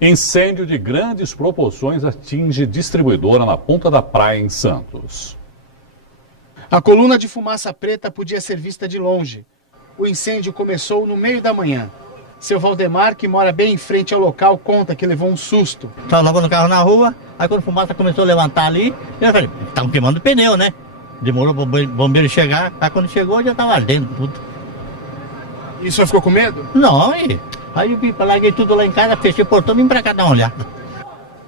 Incêndio de grandes proporções atinge distribuidora na Ponta da Praia, em Santos. A coluna de fumaça preta podia ser vista de longe. O incêndio começou no meio da manhã. Seu Valdemar, que mora bem em frente ao local, conta que levou um susto. Estava lavando o carro na rua, aí quando a fumaça começou a levantar ali, eu falei, estavam queimando o pneu, né? Demorou para o bombeiro chegar, aí quando chegou já estava ardendo tudo. E o senhor ficou com medo? Não, aí eu vim, larguei tudo lá em casa, fechei o portão e vim para cá dar uma olhada.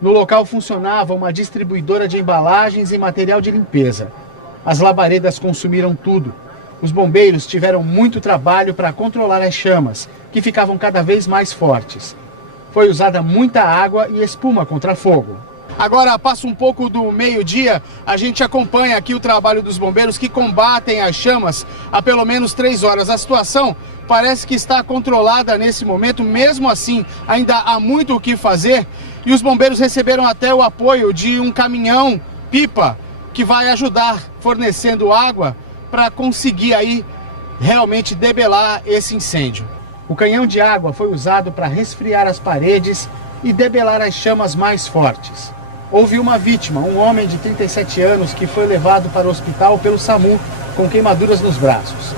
No local funcionava uma distribuidora de embalagens e material de limpeza. As labaredas consumiram tudo. Os bombeiros tiveram muito trabalho para controlar as chamas, que ficavam cada vez mais fortes. Foi usada muita água e espuma contra fogo. Agora passa um pouco do meio-dia, a gente acompanha aqui o trabalho dos bombeiros que combatem as chamas há pelo menos 3 horas. A situação parece que está controlada nesse momento, mesmo assim ainda há muito o que fazer. E os bombeiros receberam até o apoio de um caminhão-pipa que vai ajudar fornecendo água para conseguir aí realmente debelar esse incêndio. O canhão de água foi usado para resfriar as paredes e debelar as chamas mais fortes. Houve uma vítima, um homem de 37 anos que foi levado para o hospital pelo SAMU com queimaduras nos braços.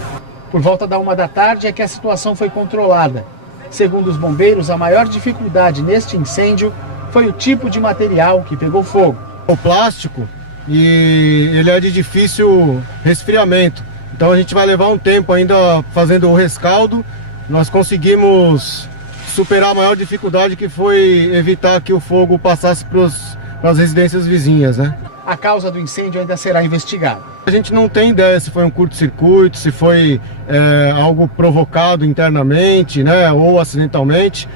Por volta da 1 da tarde é que a situação foi controlada. Segundo os bombeiros, a maior dificuldade neste incêndio foi o tipo de material que pegou fogo. O plástico, e ele é de difícil resfriamento. Então a gente vai levar um tempo ainda fazendo o rescaldo. Nós conseguimos superar a maior dificuldade, que foi evitar que o fogo passasse para as residências vizinhas, né? A causa do incêndio ainda será investigada. A gente não tem ideia se foi um curto-circuito, se foi algo provocado internamente, né, ou acidentalmente.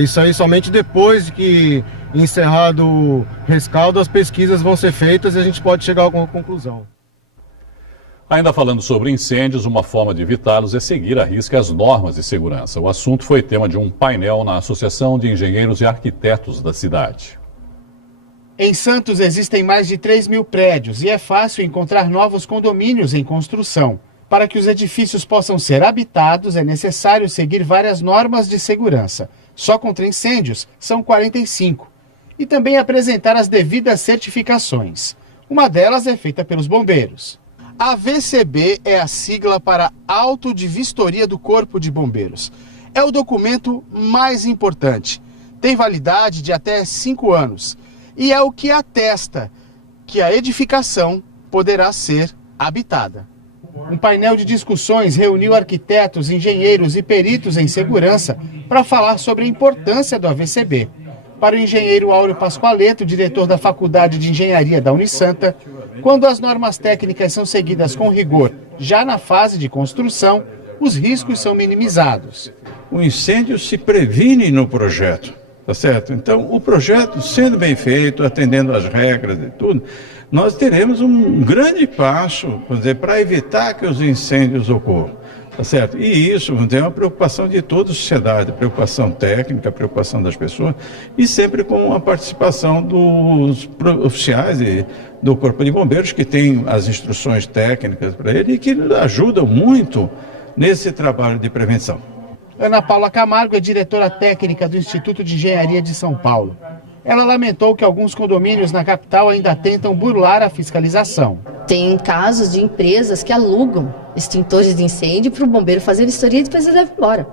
Isso aí somente depois que encerrado o rescaldo, as pesquisas vão ser feitas e a gente pode chegar a alguma conclusão. Ainda falando sobre incêndios, uma forma de evitá-los é seguir à risca as normas de segurança. O assunto foi tema de um painel na Associação de Engenheiros e Arquitetos da cidade. Em Santos existem mais de 3.000 prédios e é fácil encontrar novos condomínios em construção. Para que os edifícios possam ser habitados, é necessário seguir várias normas de segurança. Só contra incêndios são 45. E também apresentar as devidas certificações. Uma delas é feita pelos bombeiros. A AVCB é a sigla para Auto de Vistoria do Corpo de Bombeiros. É o documento mais importante. Tem validade de até 5 anos. E é o que atesta que a edificação poderá ser habitada. Um painel de discussões reuniu arquitetos, engenheiros e peritos em segurança para falar sobre a importância do AVCB. Para o engenheiro Áureo Pascoaleto, diretor da Faculdade de Engenharia da Unisanta, quando as normas técnicas são seguidas com rigor já na fase de construção, os riscos são minimizados. O incêndio se previne no projeto, tá certo? Então, o projeto sendo bem feito, atendendo às regras e tudo, nós teremos um grande passo, vamos dizer, para evitar que os incêndios ocorram, tá certo? E isso, vamos dizer, é uma preocupação de toda a sociedade, preocupação técnica, preocupação das pessoas, e sempre com a participação dos oficiais do Corpo de Bombeiros, que tem as instruções técnicas para ele e que ajudam muito nesse trabalho de prevenção. Ana Paula Camargo é diretora técnica do Instituto de Engenharia de São Paulo. Ela lamentou que alguns condomínios na capital ainda tentam burlar a fiscalização. Tem casos de empresas que alugam extintores de incêndio para o bombeiro fazer vistoria e depois ele leva embora.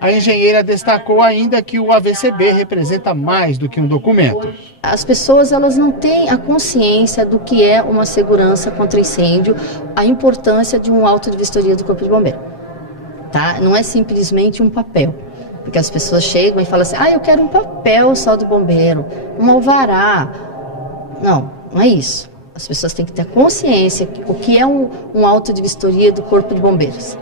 A engenheira destacou ainda que o AVCB representa mais do que um documento. As pessoas elas não têm a consciência do que é uma segurança contra incêndio, a importância de um auto de vistoria do Corpo de Bombeiro. Tá? Não é simplesmente um papel. Porque as pessoas chegam e falam assim, eu quero um papel só do bombeiro, um alvará. Não, não é isso. As pessoas têm que ter consciência o que é um auto de vistoria do Corpo de Bombeiros.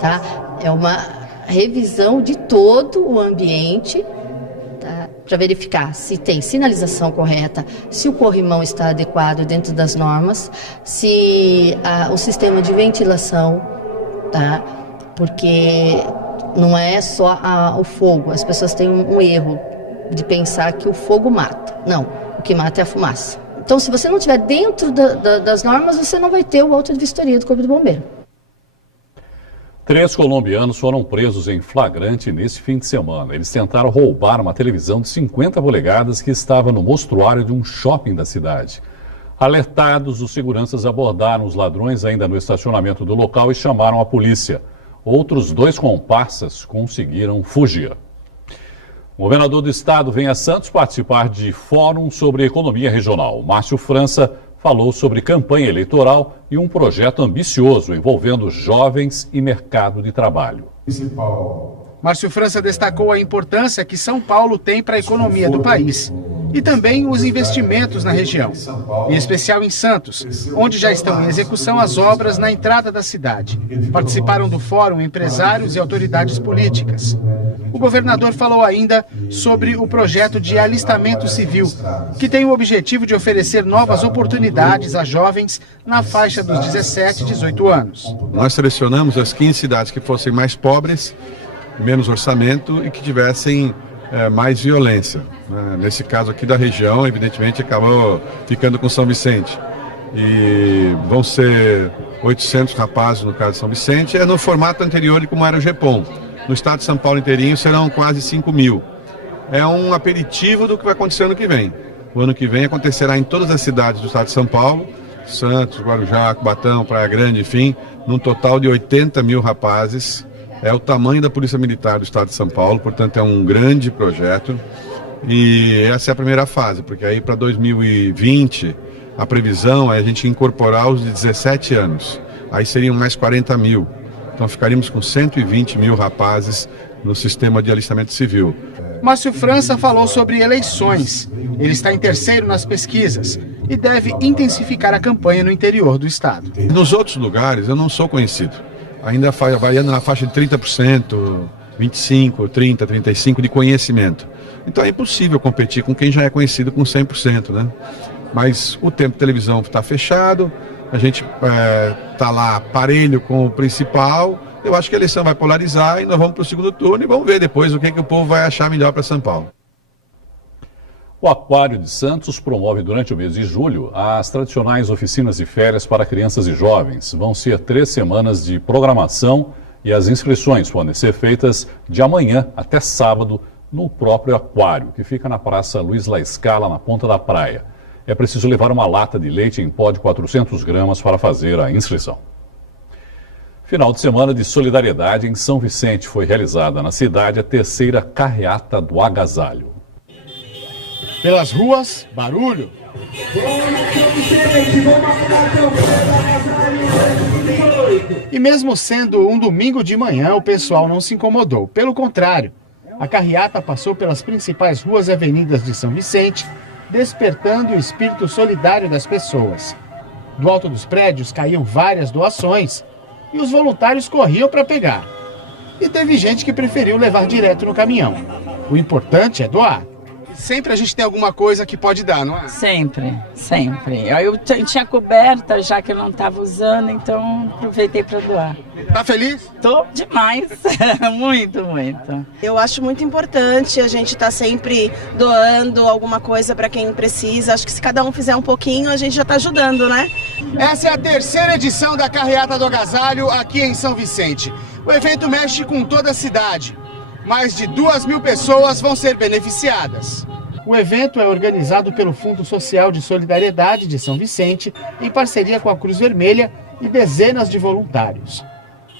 Tá? É uma revisão de todo o ambiente, tá? Para verificar se tem sinalização correta, se o corrimão está adequado dentro das normas, se o sistema de ventilação, tá? Porque não é só o fogo. As pessoas têm um erro de pensar que o fogo mata. Não, o que mata é a fumaça. Então, se você não estiver dentro das normas, você não vai ter o auto de vistoria do Corpo de Bombeiro. 3 colombianos foram presos em flagrante nesse fim de semana. Eles tentaram roubar uma televisão de 50 polegadas que estava no mostruário de um shopping da cidade. Alertados, os seguranças abordaram os ladrões ainda no estacionamento do local e chamaram a polícia. Outros 2 comparsas conseguiram fugir. O governador do estado vem a Santos participar de fórum sobre economia regional. Márcio França falou sobre campanha eleitoral e um projeto ambicioso envolvendo jovens e mercado de trabalho. Márcio França destacou a importância que São Paulo tem para a economia do país e também os investimentos na região, em especial em Santos, onde já estão em execução as obras na entrada da cidade. Participaram do fórum empresários e autoridades políticas. O governador falou ainda sobre o projeto de alistamento civil, que tem o objetivo de oferecer novas oportunidades a jovens na faixa dos 17 e 18 anos. Nós selecionamos as 15 cidades que fossem mais pobres, menos orçamento e que tivessem mais violência. Nesse caso aqui da região, evidentemente, acabou ficando com São Vicente. E vão ser 800 rapazes no caso de São Vicente, é no formato anterior de como era o GEPOM. No estado de São Paulo inteirinho serão quase 5.000. É um aperitivo do que vai acontecer ano que vem. O ano que vem acontecerá em todas as cidades do estado de São Paulo, Santos, Guarujá, Cubatão, Praia Grande, enfim, num total de 80.000 rapazes. É o tamanho da Polícia Militar do estado de São Paulo, portanto é um grande projeto. E essa é a primeira fase, porque aí para 2020 a previsão é a gente incorporar os de 17 anos. Aí seriam mais 40.000. Então ficaríamos com 120.000 rapazes no sistema de alistamento civil. Márcio França falou sobre eleições. Ele está em terceiro nas pesquisas e deve intensificar a campanha no interior do estado. Nos outros lugares eu não sou conhecido. Ainda variando na faixa de 30%, 25%, 30%, 35% de conhecimento. Então é impossível competir com quem já é conhecido com 100%, né? Mas o tempo de televisão está fechado, a gente está lá parelho com o principal. Eu acho que a eleição vai polarizar e nós vamos para o segundo turno e vamos ver depois o que o povo vai achar melhor para São Paulo. O Aquário de Santos promove durante o mês de julho as tradicionais oficinas de férias para crianças e jovens. Vão ser 3 semanas de programação e as inscrições podem ser feitas de amanhã até sábado no próprio aquário, que fica na Praça Luiz La Scala, na Ponta da Praia. É preciso levar uma lata de leite em pó de 400 gramas para fazer a inscrição. Final de semana de solidariedade em São Vicente. Foi realizada na cidade a 3ª Carreata do Agasalho. Pelas ruas, barulho. E mesmo sendo um domingo de manhã, o pessoal não se incomodou. Pelo contrário, a carreata passou pelas principais ruas e avenidas de São Vicente, despertando o espírito solidário das pessoas. Do alto dos prédios caíam várias doações e os voluntários corriam para pegar. E teve gente que preferiu levar direto no caminhão. O importante é doar. Sempre a gente tem alguma coisa que pode dar, não é? Sempre, sempre. Eu tinha coberta já que eu não estava usando, então aproveitei para doar. Tá feliz? Tô demais, muito, muito. Eu acho muito importante a gente estar sempre doando alguma coisa para quem precisa. Acho que se cada um fizer um pouquinho, a gente já está ajudando, né? Essa é a 3ª edição da Carreata do Agasalho aqui em São Vicente. O evento mexe com toda a cidade. Mais de 2.000 pessoas vão ser beneficiadas. O evento é organizado pelo Fundo Social de Solidariedade de São Vicente, em parceria com a Cruz Vermelha e dezenas de voluntários.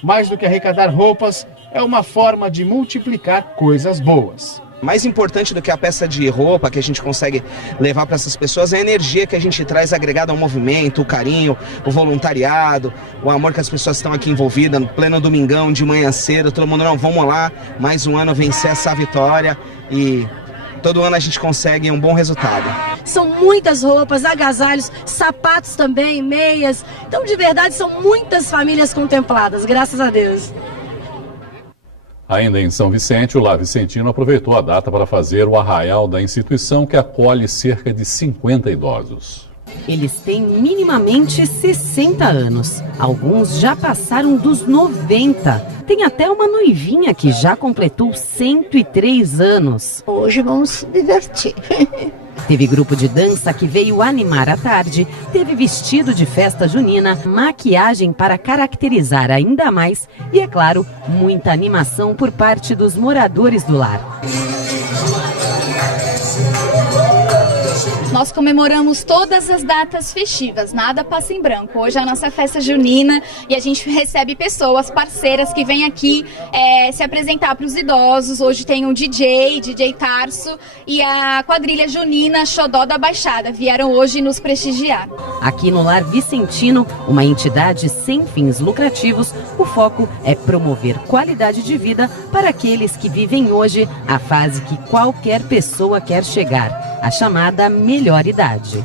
Mais do que arrecadar roupas, é uma forma de multiplicar coisas boas. Mais importante do que a peça de roupa que a gente consegue levar para essas pessoas é a energia que a gente traz agregada ao movimento, o carinho, o voluntariado, o amor que as pessoas estão aqui envolvidas, no pleno domingão, de manhã cedo, todo mundo, não, vamos lá, mais um ano vencer essa vitória e todo ano a gente consegue um bom resultado. São muitas roupas, agasalhos, sapatos também, meias, então de verdade são muitas famílias contempladas, graças a Deus. Ainda em São Vicente, o Lar Vicentino aproveitou a data para fazer o arraial da instituição que acolhe cerca de 50 idosos. Eles têm minimamente 60 anos. Alguns já passaram dos 90. Tem até uma noivinha que já completou 103 anos. Hoje vamos se divertir. Teve grupo de dança que veio animar a tarde, teve vestido de festa junina, maquiagem para caracterizar ainda mais e, é claro, muita animação por parte dos moradores do lar. Nós comemoramos todas as datas festivas, nada passa em branco. Hoje é a nossa festa junina e a gente recebe pessoas, parceiras que vêm aqui se apresentar para os idosos. Hoje tem o DJ Tarso e a quadrilha junina Xodó da Baixada. Vieram hoje nos prestigiar. Aqui no Lar Vicentino, uma entidade sem fins lucrativos, o foco é promover qualidade de vida para aqueles que vivem hoje a fase que qualquer pessoa quer chegar, a chamada melhor idade.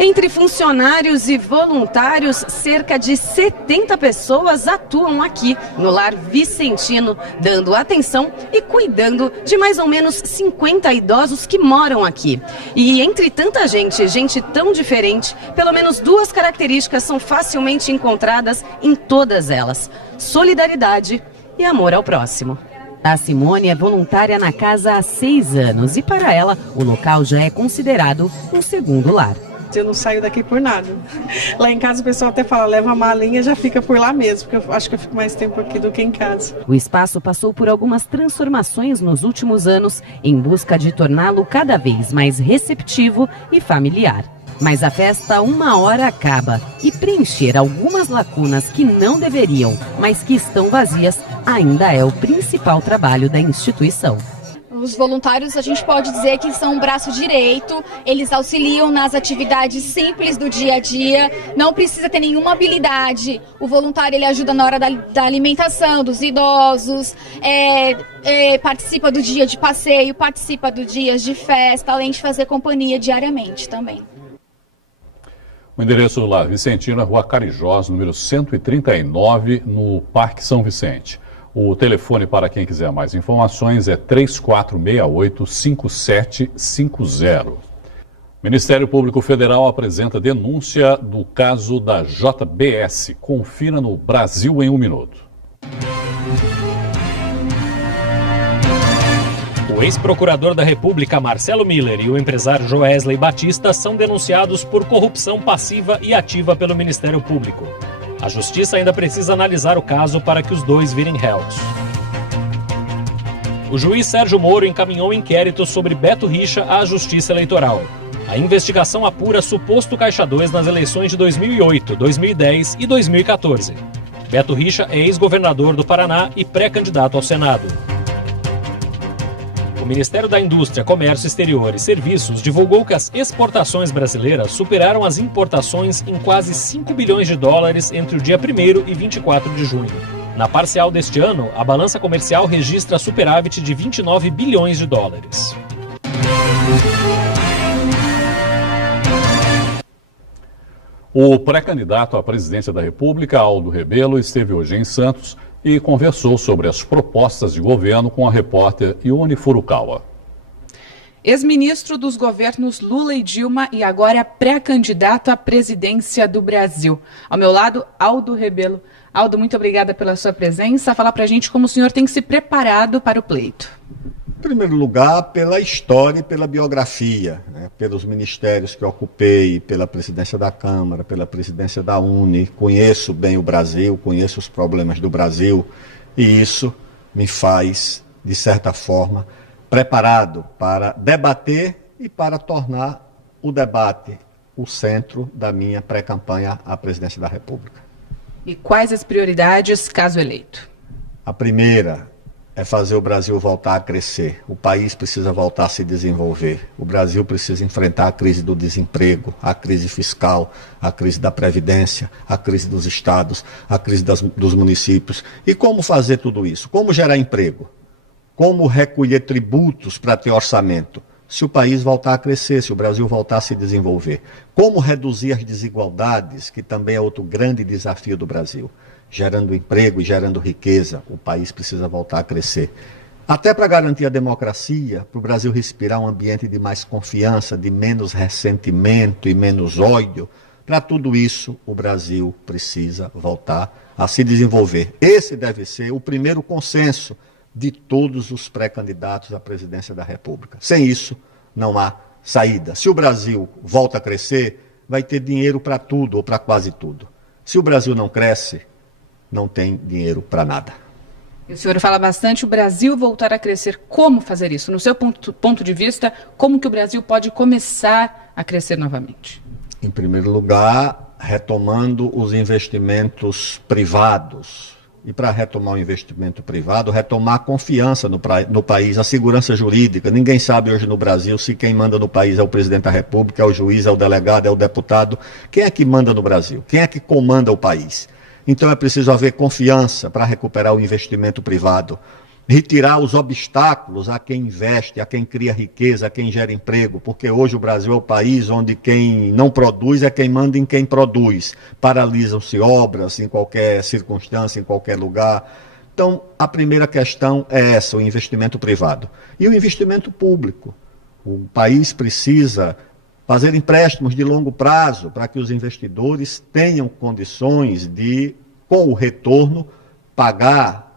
Entre funcionários e voluntários, cerca de 70 pessoas atuam aqui no Lar Vicentino, dando atenção e cuidando de mais ou menos 50 idosos que moram aqui. E entre tanta gente tão diferente, pelo menos 2 características são facilmente encontradas em todas elas: solidariedade e amor ao próximo. A Simone é voluntária na casa há 6 anos e para ela o local já é considerado um segundo lar. Eu não saio daqui por nada. Lá em casa o pessoal até fala, leva a malinha, já fica por lá mesmo, porque eu acho que eu fico mais tempo aqui do que em casa. O espaço passou por algumas transformações nos últimos anos em busca de torná-lo cada vez mais receptivo e familiar. Mas a festa uma hora acaba e preencher algumas lacunas que não deveriam, mas que estão vazias, ainda é o principal trabalho da instituição. Os voluntários, a gente pode dizer que são o braço direito, eles auxiliam nas atividades simples do dia a dia, não precisa ter nenhuma habilidade. O voluntário ele ajuda na hora da alimentação dos idosos, participa do dia de passeio, participa do dia de festa, além de fazer companhia diariamente também. O endereço do Lar Vicentino é Rua Carijós, número 139, no Parque São Vicente. O telefone para quem quiser mais informações é 3468-5750. O Ministério Público Federal apresenta denúncia do caso da JBS. Confira no Brasil em 1 minuto. O ex-procurador da República, Marcelo Miller, e o empresário Joesley Batista são denunciados por corrupção passiva e ativa pelo Ministério Público. A Justiça ainda precisa analisar o caso para que os dois virem réus. O juiz Sérgio Moro encaminhou inquérito sobre Beto Richa à Justiça Eleitoral. A investigação apura suposto Caixa 2 nas eleições de 2008, 2010 e 2014. Beto Richa é ex-governador do Paraná e pré-candidato ao Senado. O Ministério da Indústria, Comércio Exterior e Serviços divulgou que as exportações brasileiras superaram as importações em quase 5 bilhões de dólares entre o dia 1º e 24 de junho. Na parcial deste ano, a balança comercial registra superávit de 29 bilhões de dólares. O pré-candidato à presidência da República, Aldo Rebelo, esteve hoje em Santos e conversou sobre as propostas de governo com a repórter Ione Furukawa. Ex-ministro dos governos Lula e Dilma e agora pré-candidato à presidência do Brasil. Ao meu lado, Aldo Rebelo. Aldo, muito obrigada pela sua presença. Falar para a gente como o senhor tem se preparado para o pleito. Em primeiro lugar, pela história e pela biografia, né? Pelos ministérios que ocupei, pela presidência da Câmara, pela presidência da UNE. Conheço bem o Brasil, conheço os problemas do Brasil e isso me faz, de certa forma, preparado para debater e para tornar o debate o centro da minha pré-campanha à presidência da República. E quais as prioridades caso eleito? A primeira é fazer o Brasil voltar a crescer. O país precisa voltar a se desenvolver. O Brasil precisa enfrentar a crise do desemprego, a crise fiscal, a crise da Previdência, a crise dos estados, a crise dos municípios. E como fazer tudo isso? Como gerar emprego? Como recolher tributos para ter orçamento? Se o país voltar a crescer, se o Brasil voltar a se desenvolver. Como reduzir as desigualdades, que também é outro grande desafio do Brasil. Gerando emprego e gerando riqueza, o país precisa voltar a crescer. Até para garantir a democracia, para o Brasil respirar um ambiente de mais confiança, de menos ressentimento e menos ódio, Para tudo isso, o Brasil precisa voltar a se desenvolver. Esse deve ser o primeiro consenso de todos os pré-candidatos à presidência da República. Sem isso, não há saída. Se o Brasil volta a crescer, vai ter dinheiro para tudo ou para quase tudo. Se o Brasil não cresce, não tem dinheiro para nada. E o senhor fala bastante o Brasil voltar a crescer. Como fazer isso? No seu ponto de vista, como que o Brasil pode começar a crescer novamente? Em primeiro lugar, retomando os investimentos privados. E para retomar o investimento privado, retomar a confiança no país, a segurança jurídica. Ninguém sabe hoje no Brasil se quem manda no país é o presidente da República, é o juiz, é o delegado, é o deputado. Quem é que manda no Brasil? Quem é que comanda o país? Então é preciso haver confiança para recuperar o investimento privado. Retirar os obstáculos a quem investe, a quem cria riqueza, a quem gera emprego, porque hoje o Brasil é o país onde quem não produz é quem manda em quem produz. Paralisam-se obras em qualquer circunstância, em qualquer lugar. Então, a primeira questão é essa, o investimento privado. E o investimento público. O país precisa fazer empréstimos de longo prazo para que os investidores tenham condições de, com o retorno, pagar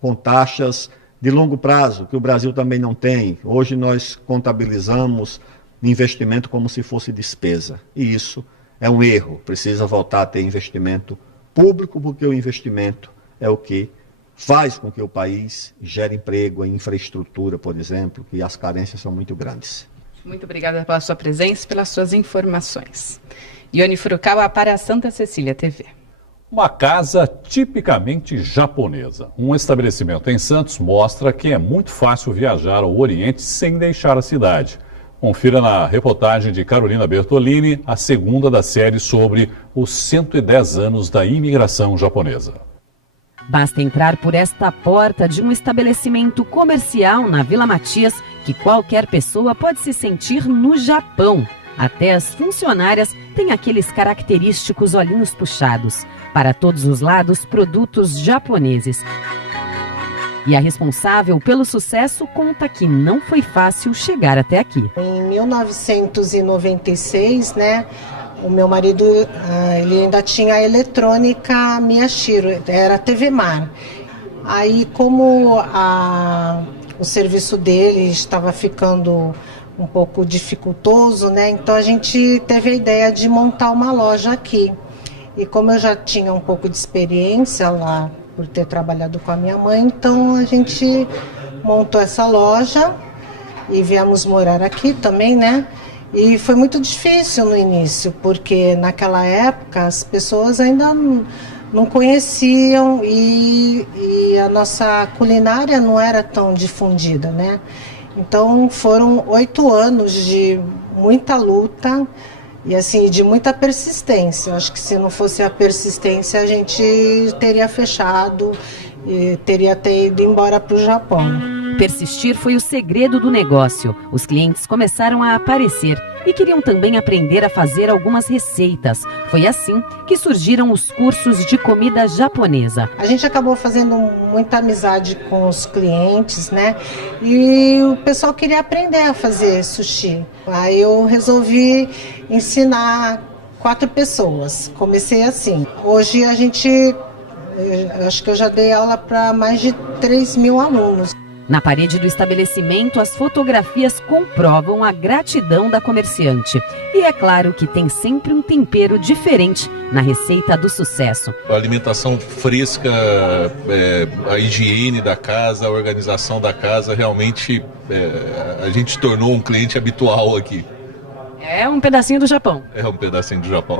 com taxas de longo prazo, que o Brasil também não tem. Hoje nós contabilizamos investimento como se fosse despesa. E isso é um erro. Precisa voltar a ter investimento público, porque o investimento é o que faz com que o país gere emprego em infraestrutura, por exemplo, que as carências são muito grandes. Muito obrigada pela sua presença e pelas suas informações. Ione Furukawa para a Santa Cecília TV. Uma casa tipicamente japonesa. Um estabelecimento em Santos mostra que é muito fácil viajar ao Oriente sem deixar a cidade. Confira na reportagem de Carolina Bertolini, a segunda da série sobre os 110 anos da imigração japonesa. Basta entrar por esta porta de um estabelecimento comercial na Vila Matias que qualquer pessoa pode se sentir no Japão. Até as funcionárias têm aqueles característicos olhinhos puxados. Para todos os lados, produtos japoneses. E a responsável pelo sucesso conta que não foi fácil chegar até aqui. Em 1996, o meu marido ele ainda tinha a eletrônica Miyashiro, era a TV Mar. Aí, como o serviço dele estava ficando um pouco dificultoso, então a gente teve a ideia de montar uma loja aqui. E como eu já tinha um pouco de experiência lá, por ter trabalhado com a minha mãe, então a gente montou essa loja e viemos morar aqui também, E foi muito difícil no início, porque naquela época as pessoas ainda não conheciam e a nossa culinária não era tão difundida, Então foram 8 anos de muita luta e assim, de muita persistência. Acho que se não fosse a persistência a gente teria fechado e teria ido embora para o Japão. Persistir foi o segredo do negócio. Os clientes começaram a aparecer e queriam também aprender a fazer algumas receitas. Foi assim que surgiram os cursos de comida japonesa. A gente acabou fazendo muita amizade com os clientes, E o pessoal queria aprender a fazer sushi. Aí eu resolvi ensinar 4 pessoas. Comecei assim. Hoje acho que eu já dei aula para mais de 3.000 alunos. Na parede do estabelecimento, as fotografias comprovam a gratidão da comerciante. E é claro que tem sempre um tempero diferente na receita do sucesso. A alimentação fresca, a higiene da casa, a organização da casa, realmente a gente tornou um cliente habitual aqui. É um pedacinho do Japão. É um pedacinho do Japão,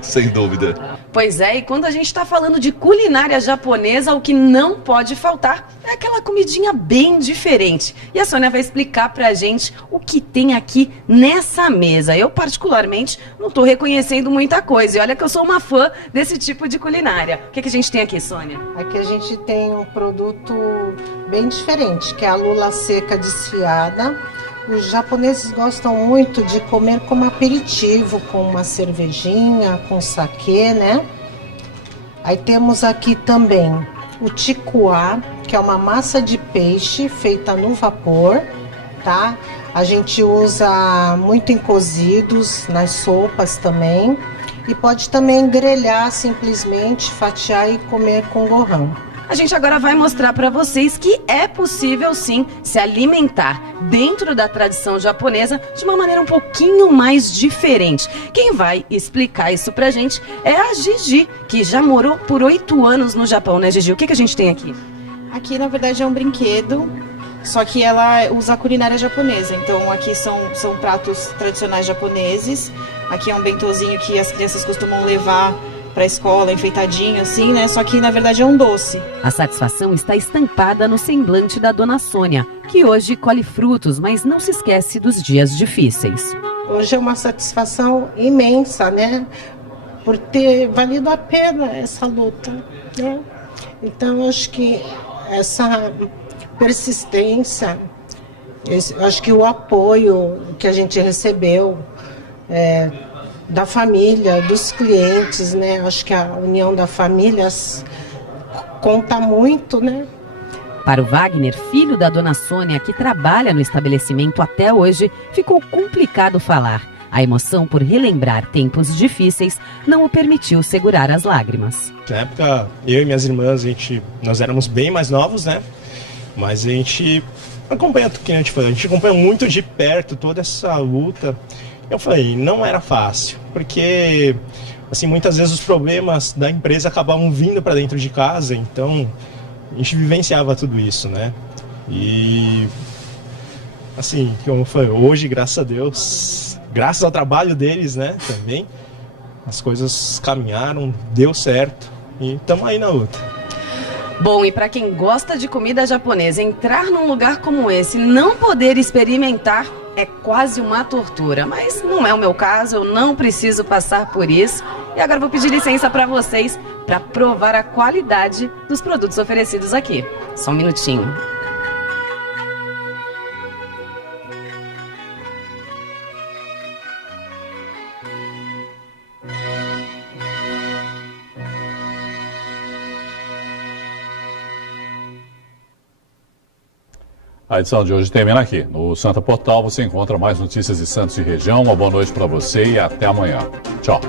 sem dúvida. Pois é, e quando a gente está falando de culinária japonesa, o que não pode faltar é aquela comidinha bem diferente. E a Sônia vai explicar pra gente o que tem aqui nessa mesa. Eu, particularmente, não estou reconhecendo muita coisa. E olha que eu sou uma fã desse tipo de culinária. O que a gente tem aqui, Sônia? Aqui a gente tem um produto bem diferente, que é a lula seca desfiada. Os japoneses gostam muito de comer como aperitivo, com uma cervejinha, com saquê, Aí temos aqui também o tikuá, que é uma massa de peixe feita no vapor, A gente usa muito em cozidos, nas sopas também. e pode também grelhar simplesmente, fatiar e comer com gorrão. A gente agora vai mostrar para vocês que é possível sim se alimentar dentro da tradição japonesa de uma maneira um pouquinho mais diferente. Quem vai explicar isso pra gente é a Gigi, que já morou por 8 anos no Japão, né, Gigi? O que a gente tem aqui? Aqui, na verdade, é um brinquedo, só que ela usa a culinária japonesa. Então, aqui são pratos tradicionais japoneses. Aqui é um bentozinho que as crianças costumam levar para a escola, enfeitadinho assim, né? Só que na verdade é um doce. A satisfação está estampada no semblante da dona Sônia, que hoje colhe frutos, mas não se esquece dos dias difíceis. Hoje é uma satisfação imensa, né? Por ter valido a pena essa luta, né? Então, acho que essa persistência, acho que o apoio que a gente recebeu da família, dos clientes, né? Acho que a união das famílias conta muito, né? Para o Wagner, filho da dona Sônia, que trabalha no estabelecimento até hoje, ficou complicado falar. A emoção por relembrar tempos difíceis não o permitiu segurar as lágrimas. Na época, eu e minhas irmãs, nós éramos bem mais novos, né? Mas a gente acompanha tudo que a gente acompanha muito de perto toda essa luta. Eu falei, não era fácil, porque assim, muitas vezes os problemas da empresa acabavam vindo para dentro de casa, então a gente vivenciava tudo isso, né? E assim, como foi hoje, graças a Deus, graças ao trabalho deles, né, também, as coisas caminharam, deu certo e estamos aí na luta. Bom, e para quem gosta de comida japonesa, entrar num lugar como esse, não poder experimentar é quase uma tortura, mas não é o meu caso, eu não preciso passar por isso. E agora vou pedir licença para vocês para provar a qualidade dos produtos oferecidos aqui. Só um minutinho. A edição de hoje termina aqui. No Santa Portal você encontra mais notícias de Santos e região. Uma boa noite para você e até amanhã. Tchau.